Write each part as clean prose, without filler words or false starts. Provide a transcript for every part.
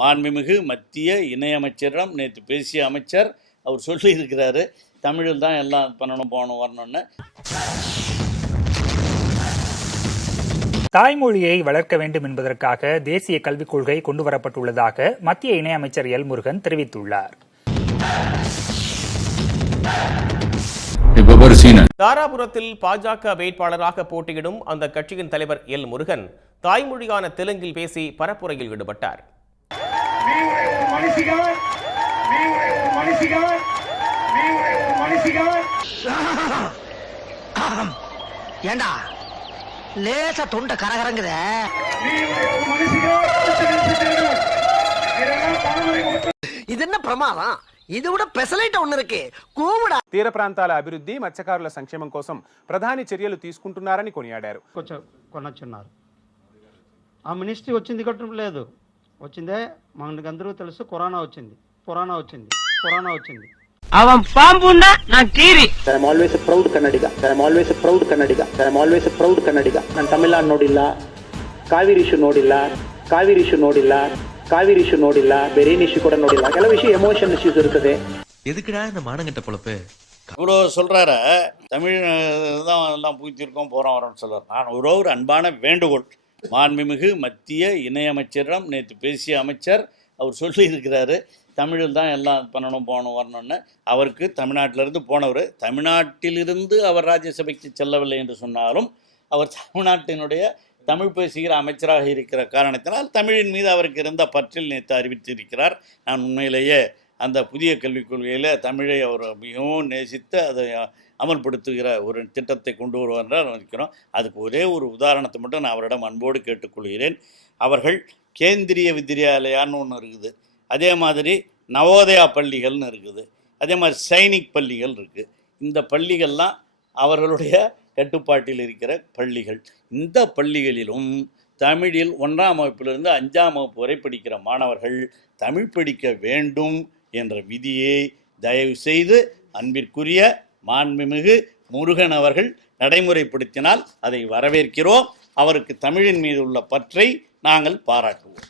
மாண்புமிகு மத்திய இணையமைச்சரிடம் நேற்று பேசிய அமைச்சர் அவர் சொல்லியிருக்கிறாரு, தமிழில் தான் எல்லாம் பண்ணணும் போகணும் வரணும்னு. தாய்மொழியை வளர்க்க வேண்டும் என்பதற்காக தேசிய கல்விக் கொள்கை கொண்டுவரப்பட்டுள்ளதாக மத்திய இணையமைச்சர் எல் முருகன் தெரிவித்துள்ளார். தாராபுரத்தில் பாஜக வேட்பாளராக போட்டியிடும் அந்த கட்சியின் தலைவர் எல் முருகன் தாய்மொழியான தெலுங்கில் பேசி பரப்புரையில் ஈடுபட்டார். ஏண்டா லேசா தொண்டை கரகரங்குத. இது என்ன பிரமாதம்? ఇది కూడా పెసలైట్ ఒన్న ఇருக்கு కూముడా. తీర ప్రాంతాల అభివృద్ధి మత్స్యకారుల సంక్షేమం కోసం ప్రధాని చర్యలు తీసుకుంటున్నారని కొనియాడారు. కొనొచ్చున్నారు. ఆ మినిస్ట్రీ వచ్చింది కట్టడం లేదు. వచ్చిందే మనకందరూ తెలుసు. కరోనా వచ్చింది. அவன் பாம்புன்னா நான் கீரி. I am always a proud Kannadiga. ನಾನು ತಮಿಳುನಾಡು ನೋಡಿಲ್ಲ, ಕಾವೇರಿ ಇಶ್ಯೂ ನೋಡಿಲ್ಲ, ಬೇರೆ ಇಶ್ಯೂ ಕೂಡ ನೋಡಿಲ್ಲ. ಕೆಲವು ವಿಷಯ ಎಮೋಷನ್ ಇಶ್ಯೂಸ್ ಇರ್ತದೆ. எதுக்குடா இந்த மானங்கட்ட பொழப்பு? இவ்வளோ சொல்கிறாரு, தமிழ் தான் எல்லாம் பூத்திருக்கோம் போகிறோம் வரோம்னு சொல்கிறார். நான் ஒரு அன்பான வேண்டுகோள், மாண்புமிகு மத்திய இணையமைச்சரிடம் நேற்று பேசிய அமைச்சர் அவர் சொல்லியிருக்கிறாரு, தமிழில் தான் எல்லாம் பண்ணணும் போகணும் வரணும்னு. அவருக்கு தமிழ்நாட்டிலிருந்து போனவர், தமிழ்நாட்டிலிருந்து அவர் ராஜ்யசபைக்கு செல்லவில்லை என்று சொன்னாலும் அவர் தமிழ்நாட்டினுடைய தமிழ் பேசுகிற அமைச்சராக இருக்கிற காரணத்தினால் தமிழின் மீது அவருக்கு இருந்த பற்றில் நேற்று அறிவித்திருக்கிறார். நான் உண்மையிலேயே அந்த புதிய கல்விக் கொள்கையில் தமிழை அவர் மிகவும் நேசித்து அதை அமல்படுத்துகிற ஒரு திட்டத்தை கொண்டு வருவார் நினைக்கிறோம். அதுக்கு ஒரே ஒரு உதாரணத்தை மட்டும் நான் அவரிடம் அன்போடு கேட்டுக்கொள்கிறேன். அவர்கள் கேந்திரிய வித்யாலயான்னு ஒன்று இருக்குது, அதே மாதிரி நவோதயா பள்ளிகள்னு இருக்குது, அதே மாதிரி சைனிக் பள்ளிகள் இருக்குது. இந்த பள்ளிகள்லாம் அவர்களுடைய கட்டுப்பாட்டில் இருக்கிற பள்ளிகள். இந்த பள்ளிகளிலும் தமிழில் 1ஆம் வகுப்பிலிருந்து 5ஆம் வகுப்பு வரை படிக்கிற மாணவர்கள் தமிழ் படிக்க வேண்டும் என்ற விதியை தயவு செய்து அன்பிற்குரிய மாண்புமிகு முருகன் அவர்கள் நடைமுறைப்படுத்தினால் அதை வரவேற்கிறோம். அவருக்கு தமிழின் மீது உள்ள பற்றை நாங்கள் பாராட்டுவோம்.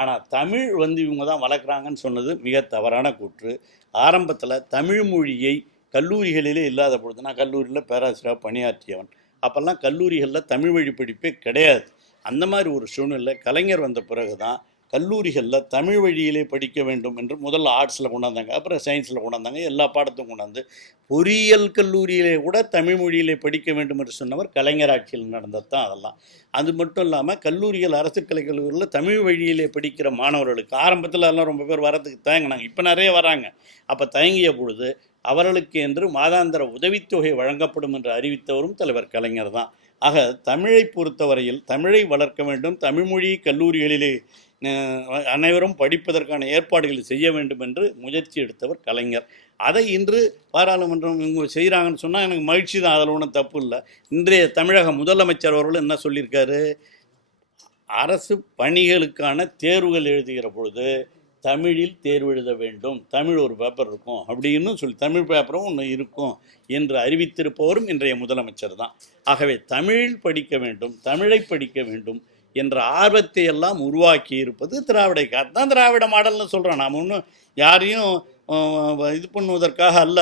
ஆனால் தமிழ் இவங்க தான் வளர்க்குறாங்கன்னு சொன்னது மிக தவறான கூற்று. ஆரம்பத்தில் தமிழ் மொழியை கல்லூரிகளிலே இல்லாத பொழுது, நான் கல்லூரியில் பேராசிரியராக பணியாற்றியவன், அப்போல்லாம் கல்லூரிகளில் தமிழ் வழி படிப்பே கிடையாது. அந்த மாதிரி ஒரு சூழ்நிலை கலைஞர் வந்த பிறகு தான் கல்லூரிகளில் தமிழ் வழியிலே படிக்க வேண்டும் என்று முதல்ல ஆர்ட்ஸில் கொண்டாந்தாங்க, அப்புறம் சயின்ஸில் கொண்டாந்தாங்க, எல்லா பாடத்தையும் கொண்டாந்து பொறியியல் கல்லூரியிலே கூட தமிழ் மொழியிலே படிக்க வேண்டும் என்று சொன்னவர் கலைஞர் ஆட்சியில் நடந்தது தான் அதெல்லாம். அது மட்டும் இல்லாமல் கல்லூரிகள், அரசு கலைக்கல்லூரியில் தமிழ் வழியிலே படிக்கிற மாணவர்களுக்கு ஆரம்பத்தில் எல்லாம் ரொம்ப பேர் வரத்துக்கு தயங்கினாங்க, இப்போ நிறைய வராங்க. அப்போ தயங்கிய பொழுது அவர்களுக்கு என்று மாதாந்திர உதவித்தொகை வழங்கப்படும் என்று அறிவித்தவரும் தலைவர் கலைஞர் தான். ஆக தமிழை பொறுத்தவரையில் தமிழை வளர்க்க வேண்டும், தமிழ்மொழி கல்லூரிகளிலே அனைவரும் படிப்பதற்கான ஏற்பாடுகளை செய்ய வேண்டும் என்று முயற்சி எடுத்தவர் கலைஞர். அதை இன்று பாராளுமன்றம் இவங்க செய்கிறாங்கன்னு சொன்னால் எனக்கு மகிழ்ச்சி தான், அதில் ஒன்றும் தப்பு இல்லை. இன்றைய தமிழக முதலமைச்சர் அவர்கள் என்ன சொல்லியிருக்காரு, அரசு பணிகளுக்கான தேர்வுகள் எழுதுகிற பொழுது தமிழில் தேர்வு எழுத வேண்டும், தமிழ் ஒரு பேப்பர் இருக்கும் அப்படின்னு சொல்லி, தமிழ் பேப்பரும் ஒன்று இருக்கும் என்று அறிவித்திருப்பவரும் இன்றைய முதலமைச்சர் தான். ஆகவே தமிழில் படிக்க வேண்டும், தமிழை படிக்க வேண்டும் என்ற ஆர்வத்தை எல்லாம் உருவாக்கி இருப்பது திராவிட மாடல்னு சொல்கிறோம். நாம் ஒன்றும் யாரையும் இது பண்ணுவதற்காக அல்ல.